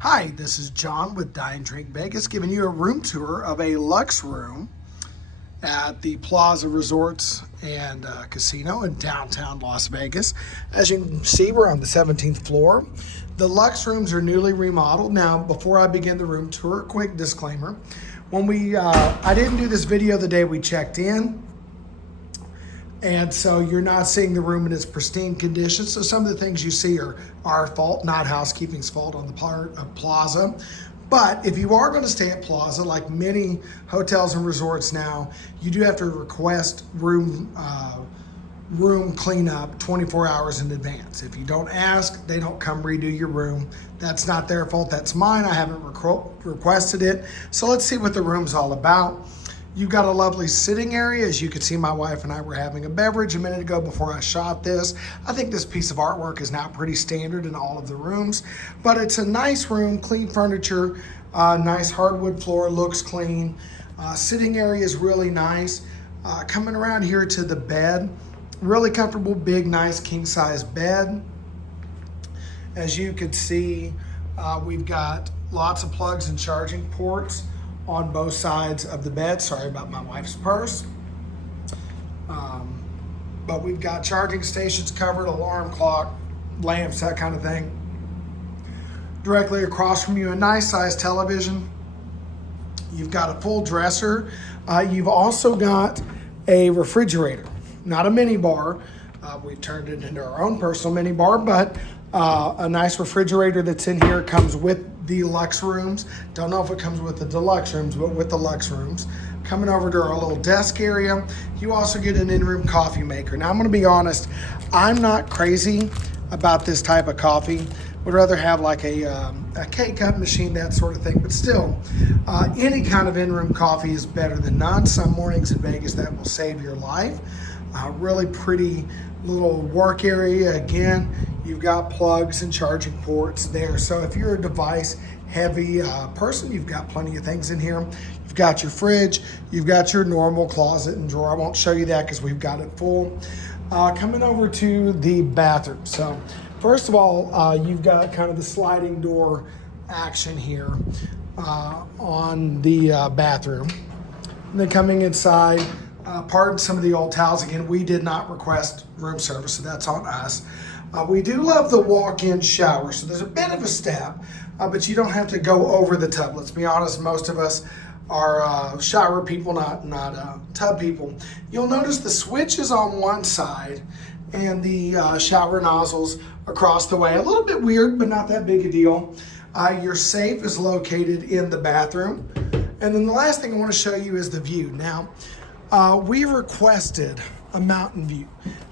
Hi, this is John with Dine Drink Vegas giving you a room tour of a Luxe room at the Plaza Resorts and Casino in downtown Las Vegas. As you can see, we're on the 17th floor. The Luxe rooms are newly remodeled. Now, before I begin the room tour, quick disclaimer. When I didn't do this video the day we checked in, and so you're not seeing the room in its pristine condition. So some of the things you see are our fault, not housekeeping's fault on the part of Plaza. But if you are going to stay at Plaza, like many hotels and resorts now, you do have to request room cleanup 24 hours in advance. If you don't ask, they don't come redo your room. That's not their fault, that's mine. I haven't requested it. So let's see what the room's all about. You've got a lovely sitting area. As you can see, my wife and I were having a beverage a minute ago before I shot this. I think this piece of artwork is now pretty standard in all of the rooms, but it's a nice room, clean furniture, nice hardwood floor, looks clean. Sitting area is really nice. Coming around here to the bed, really comfortable, big, nice king-size bed. As you can see, we've got lots of plugs and charging ports on both sides of the bed. Sorry about my wife's purse. But we've got charging stations covered, alarm clock, lamps, that kind of thing. Directly across from you, a nice sized television. You've got a full dresser. You've also got a refrigerator, not a mini bar. We've turned it into our own personal mini bar, but a nice refrigerator that's in here comes with the Luxe rooms. Don't know if it comes with the deluxe rooms, but with the Luxe rooms. Coming over to our little desk area, you also get an in-room coffee maker. Now I'm gonna be honest, I'm not crazy about this type of coffee. Would rather have like a K-cup machine, that sort of thing, but still, any kind of in-room coffee is better than none. Some mornings in Vegas that will save your life. Really pretty little work area. Again, you've got plugs and charging ports there. So if you're a device heavy person, you've got plenty of things in here. You've got your fridge, you've got your normal closet and drawer. I won't show you that because we've got it full. Coming over to the bathroom. So first of all, you've got kind of the sliding door action here on the bathroom. And then coming inside, pardon some of the old towels. Again, we did not request room service, so that's on us. We do love the walk-in shower, so there's a bit of a step, but you don't have to go over the tub. Let's be honest, most of us are shower people, not tub people. You'll notice the switch is on one side and the shower nozzles across the way. A little bit weird, but not that big a deal. Your safe is located in the bathroom. And then the last thing I want to show you is the view. Now, we requested a mountain view.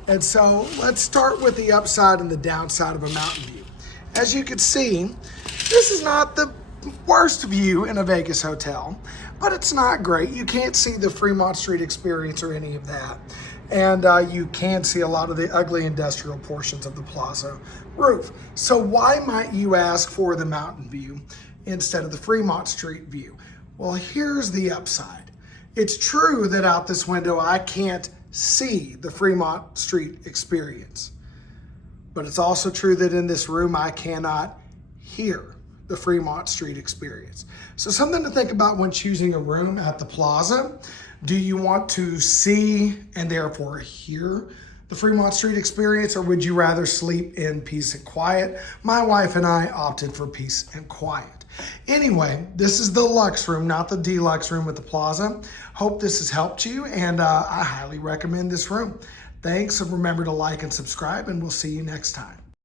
And so let's start with the upside and the downside of a mountain view. As you can see, this is not the worst view in a Vegas hotel, but it's not great. You can't see the Fremont Street experience or any of that. And you can see a lot of the ugly industrial portions of the Plaza roof. So why might you ask for the mountain view instead of the Fremont Street view? Well, here's the upside. It's true that out this window, I can't see the Fremont Street experience. But it's also true that in this room, I cannot hear the Fremont Street experience. So something to think about when choosing a room at the Plaza. Do you want to see and therefore hear the Fremont Street experience, or would you rather sleep in peace and quiet? My wife and I opted for peace and quiet. Anyway, this is the Luxe room, not the deluxe room at the Plaza. Hope this has helped you, and I highly recommend this room. Thanks, and remember to like and subscribe, and we'll see you next time.